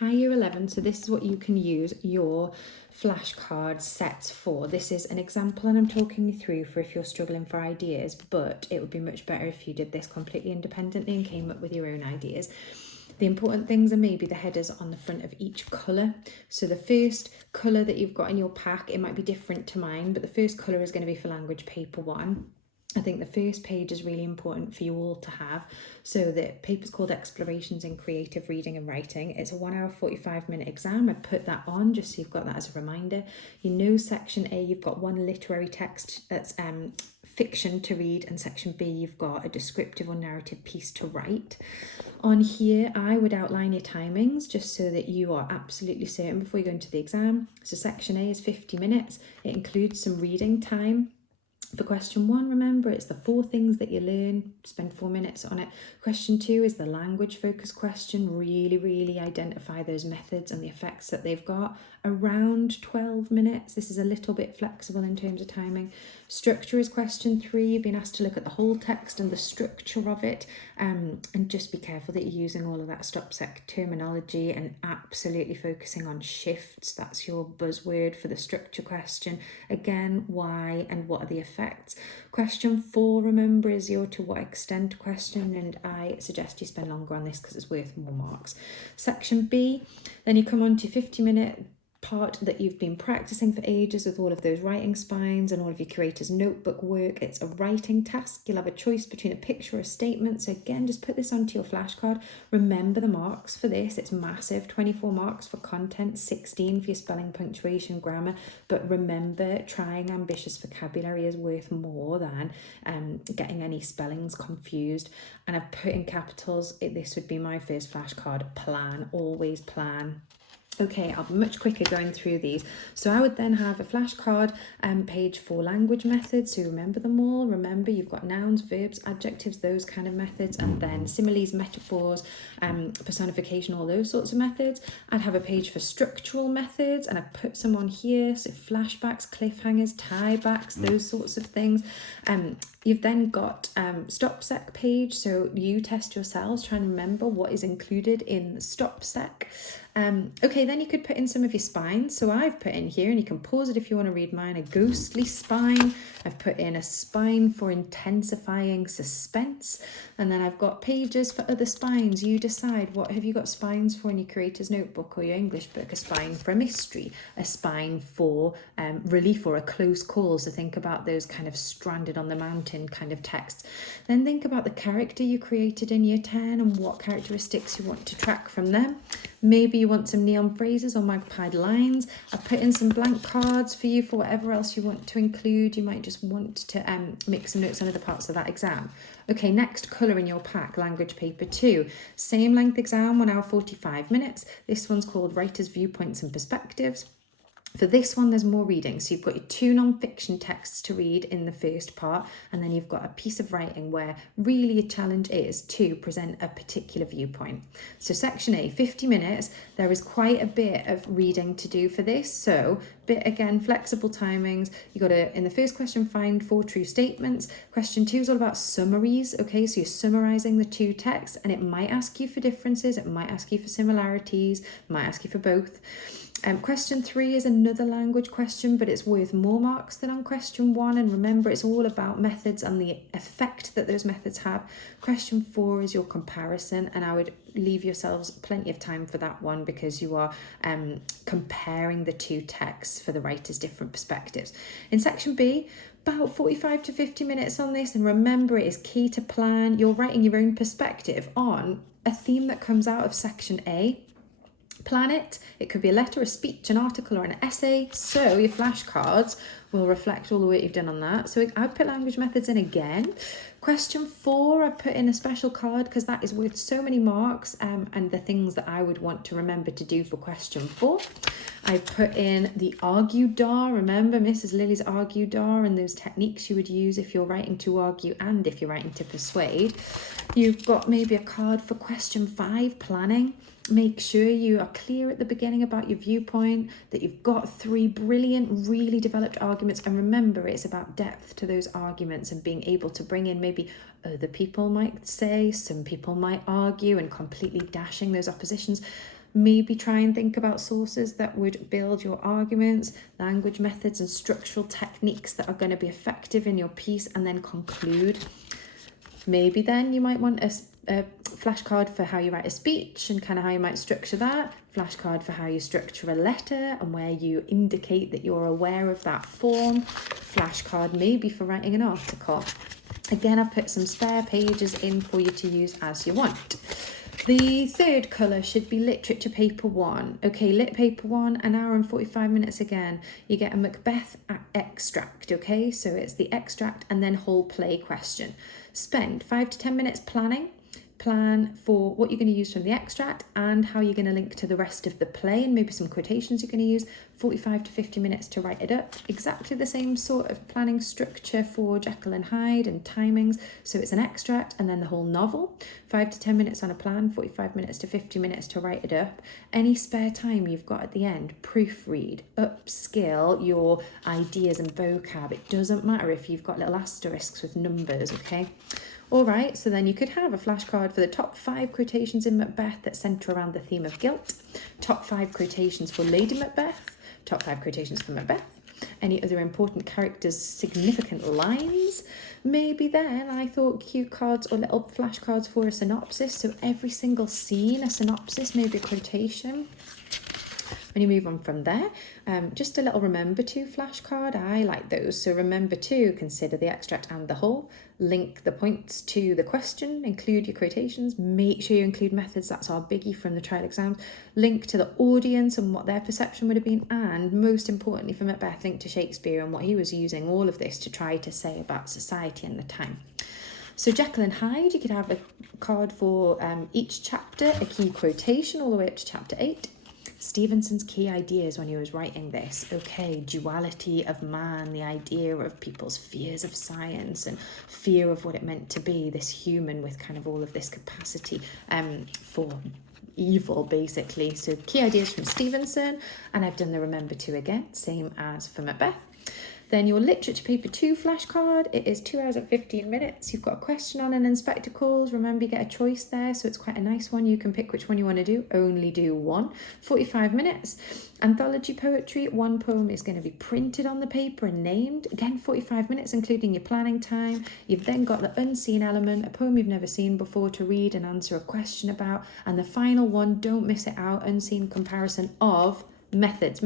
Hi Year 11, so this is what you can use your flashcard sets for. This is an example and I'm talking you through for if you're struggling for ideas, but it would be much better if you did this completely independently and came up with your own ideas. The important things are maybe the headers on the front of each colour. So the first colour that you've got in your pack, it might be different to mine, but the first colour is going to be for language paper 1. I think the first page is really important for you all to have. So the paper's called Explorations in Creative Reading and Writing. It's a 1 hour 45-minute exam. I put that on just so you've got that as a reminder. You know, section A, you've got one literary text that's fiction to read, and section B, you've got a descriptive or narrative piece to write. On here, I would outline your timings just so that you are absolutely certain before you go into the exam. So section A is 50 minutes. It includes some reading time. For question 1, remember, it's the 4 things that you learn, spend 4 minutes on it. Question 2 is the language focus question. Really identify those methods and the effects that they've got. Around 12 minutes. This is a little bit flexible in terms of timing. Structure is question 3. You've been asked to look at the whole text and the structure of it, and just be careful that you're using all of that stop-sec terminology and absolutely focusing on shifts. That's your buzzword for the structure question. Again, why and what are the effects? Question 4, remember, is your to what extent question, and I suggest you spend longer on this because it's worth more marks. Section B, then you come on to 50-minute part that you've been practicing for ages with all of those writing spines and all of your creator's notebook work. It's a writing task. You'll have a choice between a picture or a statement. So again, just put this onto your flashcard. Remember the marks for this. It's massive. 24 marks for content, 16 for your spelling, punctuation, grammar. But remember, trying ambitious vocabulary is worth more than getting any spellings confused. And I've put in capitals. This would be my first flashcard. Plan. Always plan. Okay, I'll be much quicker going through these. So I would then have a flashcard page for language methods. So remember them all. Remember, you've got nouns, verbs, adjectives, those kind of methods, and then similes, metaphors, personification, all those sorts of methods. I'd have a page for structural methods, and I've put some on here. So flashbacks, cliffhangers, tiebacks, those sorts of things. You've then got stop-sec page. So you test yourselves, try and remember what is included in stop-sec. Okay, then you could put in some of your spines. So I've put in here, and you can pause it if you want to read mine, a ghostly spine. I've put in a spine for intensifying suspense. And then I've got pages for other spines. You decide, what have you got spines for in your creator's notebook or your English book? A spine for a mystery, a spine for relief or a close call. So think about those kind of stranded on the mountain kind of texts. Then think about the character you created in year 10 and what characteristics you want to track from them. Maybe you want some neon phrases or magpied lines. I've put in some blank cards for you for whatever else you want to include. You might just want to make some notes on other parts of that exam. Okay, next colour in your pack, language paper 2. Same length exam, 1 hour 45 minutes. This one's called Writers' Viewpoints and Perspectives. For this one, there's more reading. So you've got your 2 non-fiction texts to read in the first part, and then you've got a piece of writing where really a challenge is to present a particular viewpoint. So section A, 50 minutes. There is quite a bit of reading to do for this. So again, flexible timings. You got to, in the first question, find 4 true statements. Question 2 is all about summaries. Okay, so you're summarizing the 2 texts, and it might ask you for differences. It might ask you for similarities. It might ask you for both. Question 3 is another language question, but it's worth more marks than on question 1. And remember, it's all about methods and the effect that those methods have. Question 4 is your comparison, and I would leave yourselves plenty of time for that one because you are comparing the 2 texts for the writer's different perspectives. In section B, about 45 to 50 minutes on this, and remember, it is key to plan. You're writing your own perspective on a theme that comes out of section A. Plan it. It could be a letter, a speech, an article, or an essay. So your flashcards will reflect all the work you've done on that. So I put language methods in again. Question 4, I put in a special card because that is worth so many marks, and the things that I would want to remember to do for question 4. I put in the argue-dar. Remember Mrs. Lily's argue-dar and those techniques you would use if you're writing to argue and if you're writing to persuade. You've got maybe a card for question 5, planning. Make sure you are clear at the beginning about your viewpoint, that you've got 3 brilliant, really developed arguments. And remember, it's about depth to those arguments and being able to bring in maybe other people might say, some people might argue, and completely dashing those oppositions. Maybe try and think about sources that would build your arguments, language methods and structural techniques that are going to be effective in your piece, and then conclude. Maybe then you might want a flashcard for how you write a speech and kind of how you might structure that, flashcard for how you structure a letter and where you indicate that you're aware of that form, flashcard maybe for writing an article. Again, I've put some spare pages in for you to use as you want. The third colour should be literature paper 1. Okay, lit paper 1, an hour and 45 minutes again. You get a Macbeth extract, okay? So it's the extract and then whole play question. Spend 5 to 10 minutes planning. Plan for what you're going to use from the extract and how you're going to link to the rest of the play, and maybe some quotations you're going to use. 45 to 50 minutes to write it up. Exactly the same sort of planning structure for Jekyll and Hyde and timings. So it's an extract and then the whole novel. 5 to 10 minutes on a plan, 45 minutes to 50 minutes to write it up. Any spare time you've got at the end, proofread, upskill your ideas and vocab. It doesn't matter if you've got little asterisks with numbers, okay? All right, so then you could have a flashcard for the top 5 quotations in Macbeth that centre around the theme of guilt, top 5 quotations for Lady Macbeth, top 5 quotations for Macbeth, any other important characters' significant lines. Maybe then I thought cue cards or little flashcards for a synopsis, so every single scene, a synopsis, maybe a quotation. When you move on from there, just a little remember to flashcard. I like those. So remember to consider the extract and the whole, link the points to the question, include your quotations, make sure you include methods. That's our biggie from the trial exams. Link to the audience and what their perception would have been. And most importantly for Macbeth, link to Shakespeare and what he was using all of this to try to say about society and the time. So Jekyll and Hyde, you could have a card for each chapter, a key quotation all the way up to chapter 8. Stevenson's key ideas when he was writing this. Okay, duality of man, the idea of people's fears of science and fear of what it meant to be this human with kind of all of this capacity for evil, basically. So key ideas from Stevenson, and I've done the remember to again, same as for Macbeth. Then your literature paper 2 flashcard, it is 2 hours and 15 minutes. You've got a question on an Inspector Calls. Remember, you get a choice there, so it's quite a nice one. You can pick which one you want to do, only do one. 45 minutes. Anthology poetry, 1 poem is going to be printed on the paper and named. Again, 45 minutes, including your planning time. You've then got the unseen element, a poem you've never seen before to read and answer a question about. And the final one, don't miss it out, unseen comparison of methods.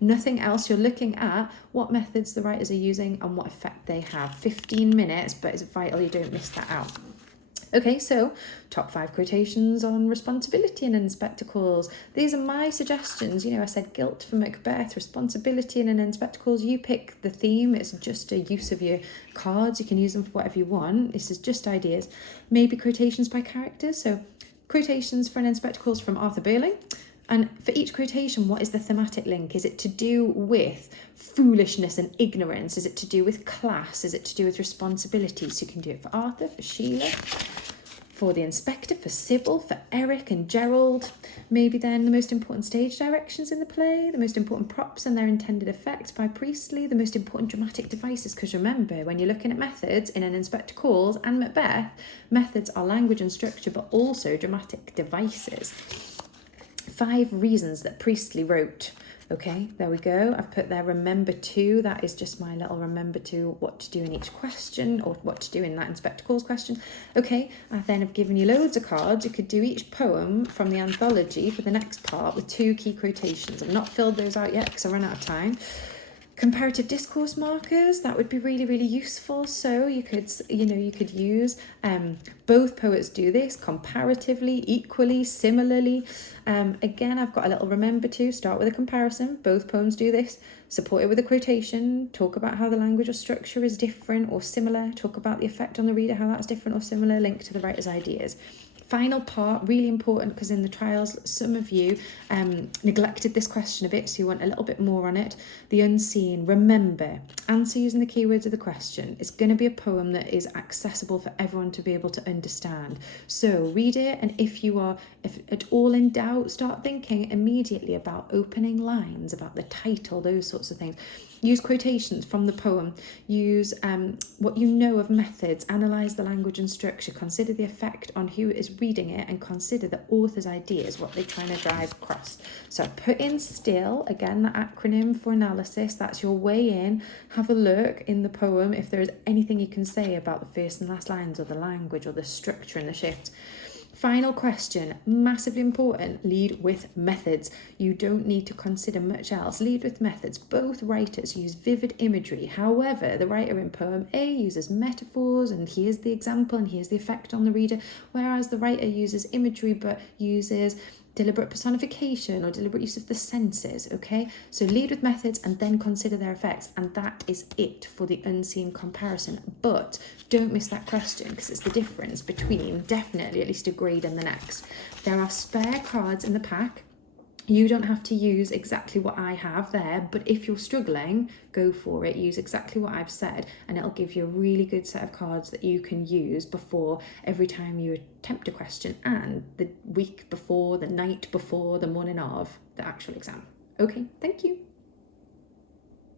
Nothing else. You're looking at what methods the writers are using and what effect they have. 15 minutes, but it's vital you don't miss that out. Okay, so top 5 quotations on responsibility in Inspector Calls. These are my suggestions. You know, I said guilt for Macbeth, responsibility in an Inspector Calls. You pick the theme. It's just a use of your cards. You can use them for whatever you want. This is just ideas. Maybe quotations by characters. So quotations for an Inspector Calls from Arthur Burling. And for each quotation, what is the thematic link? Is it to do with foolishness and ignorance? Is it to do with class? Is it to do with responsibility? So you can do it for Arthur, for Sheila, for the Inspector, for Sybil, for Eric and Gerald. Maybe then the most important stage directions in the play, the most important props and their intended effects by Priestley, the most important dramatic devices. Because remember, when you're looking at methods in an Inspector Calls and Macbeth, methods are language and structure, but also dramatic devices. 5 reasons that Priestley wrote. Okay, there we go. I've put there remember to. That is just my little remember to what to do in each question or what to do in that Inspector Calls question. Okay, I then have given you loads of cards. You could do each poem from the anthology for the next part with 2 key quotations. I've not filled those out yet because I run out of time. Comparative discourse markers, that would be really, really useful. So you could use, both poets do this comparatively, equally, similarly. Again, I've got a little remember to, start with a comparison. Both poems do this. Support it with a quotation. Talk about how the language or structure is different or similar. Talk about the effect on the reader, how that's different or similar. Link to the writer's ideas. Final part, really important because in the trials, some of you neglected this question a bit, so you want a little bit more on it. The unseen, remember, answer using the keywords of the question. It's going to be a poem that is accessible for everyone to be able to understand. So read it, and if at all in doubt, start thinking immediately about opening lines, about the title, those sorts of things. Use quotations from the poem. Use what you know of methods. Analyse the language and structure. Consider the effect on who it is reading it and consider the author's ideas, what they're trying to drive across. So put in STILL, again, the acronym for analysis. That's your way in. Have a look in the poem if there is anything you can say about the first and last lines or the language or the structure and the shift. Final question, massively important, lead with methods. You don't need to consider much else. Lead with methods. Both writers use vivid imagery. However, the writer in poem A uses metaphors, and here's the example and here's the effect on the reader, whereas the writer uses imagery but uses deliberate personification or deliberate use of the senses, okay? So lead with methods and then consider their effects, and that is it for the unseen comparison. But don't miss that question, because it's the difference between definitely at least a grade and the next. There are spare cards in the pack. You don't have to use exactly what I have there, but if you're struggling, go for it. Use exactly what I've said, and it'll give you a really good set of cards that you can use before every time you attempt a question, and the week before, the night before, the morning of the actual exam. Okay, thank you.